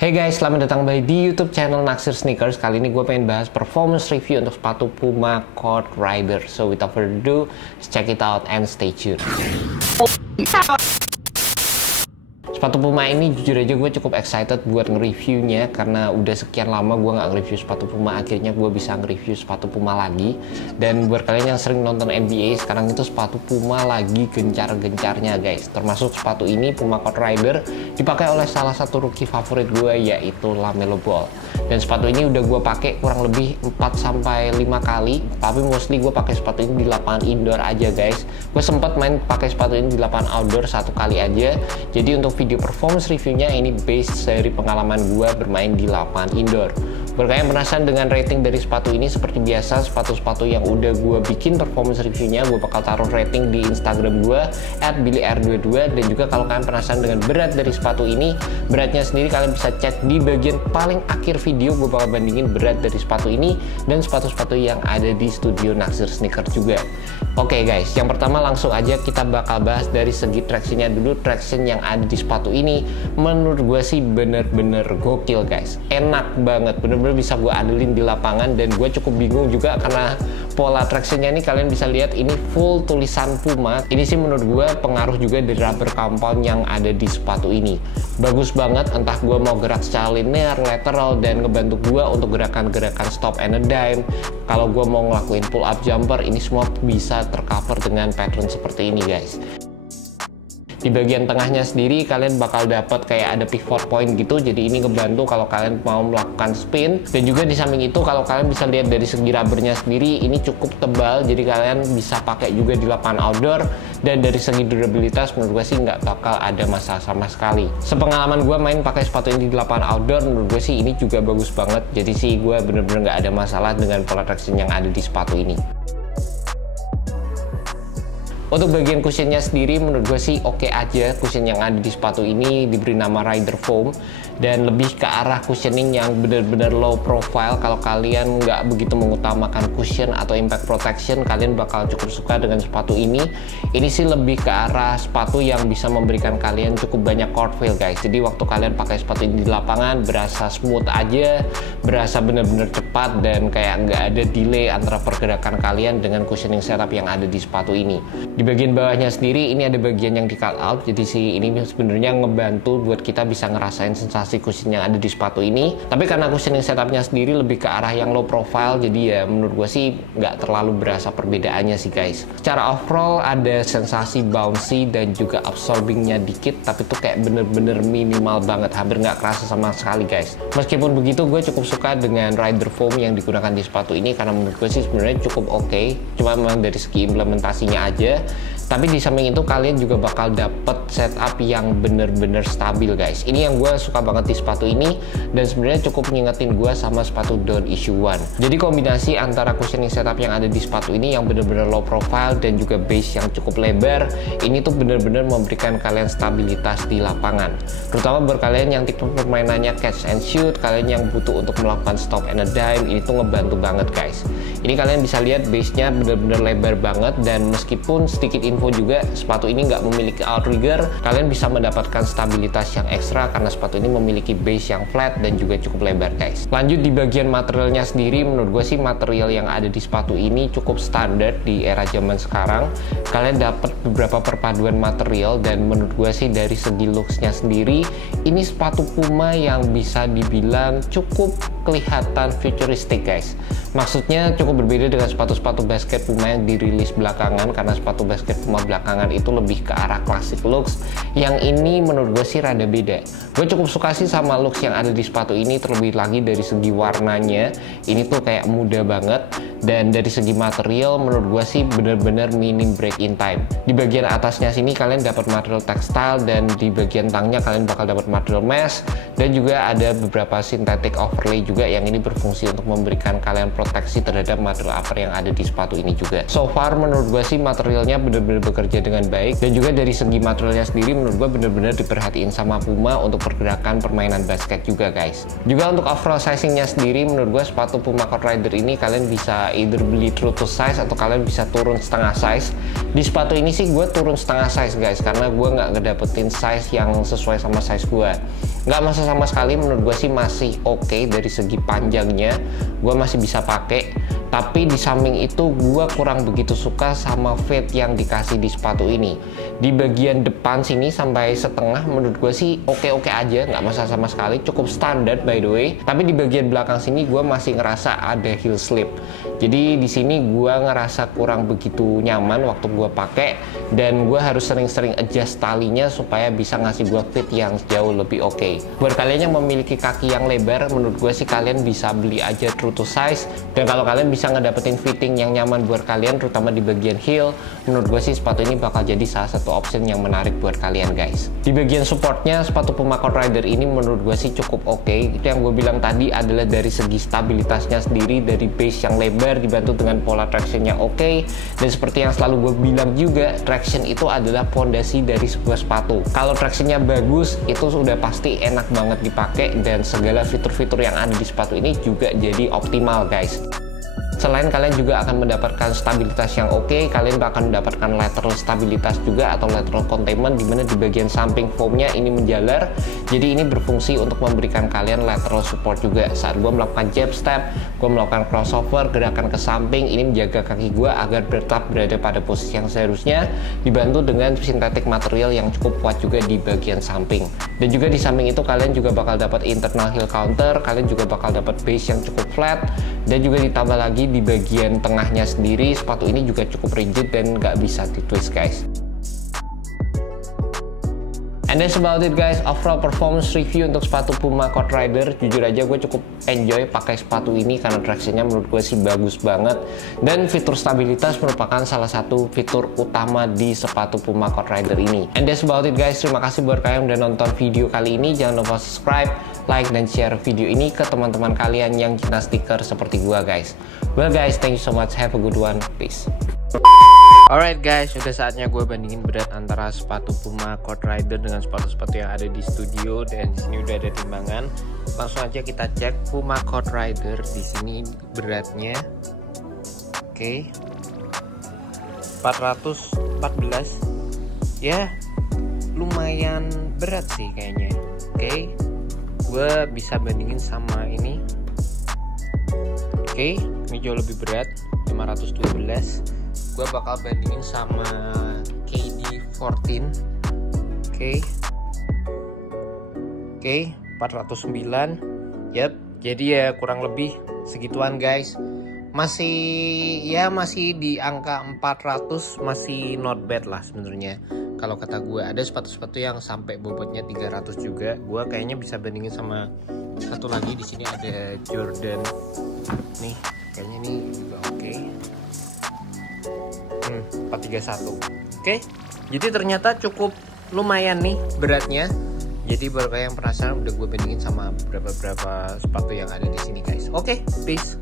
Hey guys, selamat datang kembali di YouTube channel Naksir Sneakers. Kali ini gue pengen bahas performance review untuk sepatu Puma Court Rider. So without further ado, let's check it out and stay tuned. Sepatu Puma ini jujur aja gue cukup excited buat nge-reviewnya karena udah sekian lama gue nggak nge-review sepatu Puma. Akhirnya gue bisa nge-review sepatu Puma lagi. Dan buat kalian yang sering nonton NBA, sekarang itu sepatu Puma lagi gencar-gencarnya guys. Termasuk sepatu ini, Puma Court Rider, dipakai oleh salah satu rookie favorit gue, yaitu LaMelo Ball. Dan sepatu ini udah gue pakai kurang lebih 4-5 kali, tapi mostly gue pakai sepatu ini di lapangan indoor aja guys. Gue sempat main pakai sepatu ini di lapangan outdoor 1 kali aja. Jadi untuk video performance reviewnya ini based dari pengalaman gue bermain di lapangan indoor. Buat kalian penasaran dengan rating dari sepatu ini, seperti biasa sepatu-sepatu yang udah gue bikin performance reviewnya gue bakal taruh rating di Instagram gue @billyr22. Dan juga kalau kalian penasaran dengan berat dari sepatu ini, beratnya sendiri kalian bisa cek di bagian paling akhir video. Gue bakal bandingin berat dari sepatu ini dan sepatu-sepatu yang ada di studio Naksir Sneaker juga. Oke guys, yang pertama langsung aja kita bakal bahas dari segi tractionnya dulu. Traction yang ada di sepatu ini menurut gue sih bener-bener gokil guys, enak banget, bener-bener bisa gue andelin di lapangan. Dan gue cukup bingung juga karena pola tractionnya ini kalian bisa lihat ini full tulisan Puma. Ini sih menurut gue pengaruh juga dari rubber compound yang ada di sepatu ini. Bagus banget, entah gue mau gerak secara linear, lateral, dan ngebantu gue untuk gerakan-gerakan stop and a dime. Kalau gue mau ngelakuin pull up jumper, ini semua bisa tercover dengan pattern seperti ini guys. Di bagian tengahnya sendiri kalian bakal dapat kayak ada pivot point gitu, jadi ini ngebantu kalau kalian mau melakukan spin. Dan juga di samping itu kalau kalian bisa lihat dari segi rubbernya sendiri ini cukup tebal, jadi kalian bisa pakai juga di lapangan outdoor. Dan dari segi durabilitas menurut gue sih nggak bakal ada masalah sama sekali. Sepengalaman gue main pakai sepatu ini di lapangan outdoor, menurut gue sih ini juga bagus banget. Jadi sih gue bener-bener nggak ada masalah dengan pola traction yang ada di sepatu ini. Untuk bagian cushionnya sendiri menurut gue sih oke aja. Cushion yang ada di sepatu ini diberi nama Rider Foam dan lebih ke arah cushioning yang benar-benar low profile. Kalau kalian nggak begitu mengutamakan cushion atau impact protection, kalian bakal cukup suka dengan sepatu ini. Ini sih lebih ke arah sepatu yang bisa memberikan kalian cukup banyak court feel guys. Jadi waktu kalian pakai sepatu ini di lapangan berasa smooth aja, berasa benar-benar cepat, dan kayak nggak ada delay antara pergerakan kalian dengan cushioning setup yang ada di sepatu ini. Di bagian bawahnya sendiri ini ada bagian yang di cut out, jadi sih ini sebenarnya ngebantu buat kita bisa ngerasain sensasi cushion yang ada di sepatu ini. Tapi karena cushioning setupnya sendiri lebih ke arah yang low profile, jadi ya menurut gue sih nggak terlalu berasa perbedaannya sih guys. Secara overall ada sensasi bouncy dan juga absorbingnya dikit, tapi tuh kayak bener-bener minimal banget, hampir nggak kerasa sama sekali guys. Meskipun begitu gue cukup suka dengan Rider Foam yang digunakan di sepatu ini karena menurut gue sih sebenarnya cukup oke. Cuma memang dari segi implementasinya aja. Tapi di samping itu kalian juga bakal dapet setup yang bener-bener stabil guys. Ini yang gue suka banget di sepatu ini, dan sebenarnya cukup ngingetin gue sama sepatu Don't Issue One. Jadi kombinasi antara cushioning setup yang ada di sepatu ini yang bener-bener low profile dan juga base yang cukup lebar, ini tuh bener-bener memberikan kalian stabilitas di lapangan. Terutama buat kalian yang tipe permainannya catch and shoot, kalian yang butuh untuk melakukan stop and a dime, ini tuh ngebantu banget guys. Ini kalian bisa lihat base-nya bener-bener lebar banget, dan meskipun sedikit info juga sepatu ini nggak memiliki outrigger, kalian bisa mendapatkan stabilitas yang ekstra karena sepatu ini memiliki base yang flat dan juga cukup lebar guys. Lanjut di bagian materialnya sendiri, menurut gue sih material yang ada di sepatu ini cukup standar di era zaman sekarang. Kalian dapat beberapa perpaduan material, dan menurut gue sih dari segi looksnya sendiri ini sepatu Puma yang bisa dibilang cukup kelihatan futuristik guys. Maksudnya cukup berbeda dengan sepatu-sepatu basket Puma yang dirilis belakangan, karena sepatu basket Puma belakangan itu lebih ke arah classic looks. Yang ini menurut gue sih rada beda. Gue cukup suka sih sama looks yang ada di sepatu ini, terlebih lagi dari segi warnanya. Ini tuh kayak muda banget, dan dari segi material menurut gue sih bener-bener minim break in time. Di bagian atasnya sini kalian dapat material textile, dan di bagian tangnya kalian bakal dapat material mesh, dan juga ada beberapa synthetic overlay juga yang ini berfungsi untuk memberikan kalian proteksi terhadap material upper yang ada di sepatu ini juga. So far menurut gue sih materialnya bener-bener bekerja dengan baik, dan juga dari segi materialnya sendiri menurut gue bener-bener diperhatiin sama Puma untuk pergerakan permainan basket juga guys. Juga untuk overall sizingnya sendiri menurut gue sepatu Puma Court Rider ini kalian bisa either beli true to size atau kalian bisa turun setengah size. Di sepatu ini sih gue turun setengah size guys, karena gue nggak ngedapetin size yang sesuai sama size gue. nggak masalah sama sekali. Menurut gue sih masih oke dari segi panjangnya, gue masih bisa pakai. Tapi di samping itu gue kurang begitu suka sama fit yang dikasih di sepatu ini. Di bagian depan sini sampai setengah menurut gue sih oke-oke aja, nggak masalah sama sekali, cukup standar by the way. Tapi di bagian belakang sini gue masih ngerasa ada heel slip. Jadi di sini gue ngerasa kurang begitu nyaman waktu gue pakai, dan gue harus sering-sering adjust talinya supaya bisa ngasih gue fit yang jauh lebih oke. Buat kalian yang memiliki kaki yang lebar, menurut gue sih kalian bisa beli aja true to size. Dan kalau kalian bisa ngedapetin fitting yang nyaman buat kalian, terutama di bagian heel, menurut gue sih sepatu ini bakal jadi salah satu option yang menarik buat kalian guys. Di bagian supportnya, sepatu Puma Courtrider ini menurut gue sih cukup oke. Itu yang gue bilang tadi adalah dari segi stabilitasnya sendiri, dari base yang lebar dibantu dengan pola traction yang oke. Dan seperti yang selalu gue bilang juga, traction itu adalah fondasi dari sebuah sepatu. Kalau tractionnya bagus, itu sudah pasti enak banget dipakai, dan segala fitur-fitur yang ada di sepatu ini juga jadi optimal guys. Selain kalian juga akan mendapatkan stabilitas yang oke, kalian akan mendapatkan lateral stabilitas juga atau lateral containment, dimana di bagian samping foamnya ini menjalar. Jadi ini berfungsi untuk memberikan kalian lateral support juga. Saat gue melakukan jab step, gue melakukan crossover, gerakan ke samping, ini menjaga kaki gue agar tetap berada pada posisi yang seharusnya, dibantu dengan sintetik material yang cukup kuat juga di bagian samping. Dan juga di samping itu kalian juga bakal dapat internal heel counter, kalian juga bakal dapat base yang cukup flat, dan juga ditambah lagi di bagian tengahnya sendiri sepatu ini juga cukup rigid dan nggak bisa ditwist guys. And that's about it guys, overall performance review untuk sepatu Puma Courtrider. Jujur aja gue cukup enjoy pakai sepatu ini karena tractionnya menurut gue sih bagus banget, dan fitur stabilitas merupakan salah satu fitur utama di sepatu Puma Courtrider ini. And that's about it guys, terima kasih buat kalian yang udah nonton video kali ini. Jangan lupa subscribe, like, dan share video ini ke teman-teman kalian yang cinta stiker seperti gue guys. Well guys, thank you so much, have a good one, peace. Alright guys, sudah saatnya gue bandingin berat antara sepatu Puma Courtrider dengan sepatu-sepatu yang ada di studio, dan di sini udah ada timbangan. Langsung aja kita cek. Puma Courtrider di sini beratnya, oke, 414, ya lumayan berat sih kayaknya. Oke, gue bisa bandingin sama ini. Oke, ini jauh lebih berat, 512. Gue bakal bandingin sama KD14. Oke, 409. Yap, jadi ya kurang lebih segituan guys. Masih di angka 400, masih not bad lah sebenarnya. Kalau kata gue, ada sepatu-sepatu yang sampai bobotnya 300 juga. Gue kayaknya bisa bandingin sama satu lagi. Di sini ada Jordan. Nih, kayaknya ini juga oke. 431. Oke, jadi ternyata cukup lumayan nih beratnya. Jadi baru kayak yang penasaran, udah gue bandingin sama beberapa sepatu yang ada di sini guys. Oke, peace.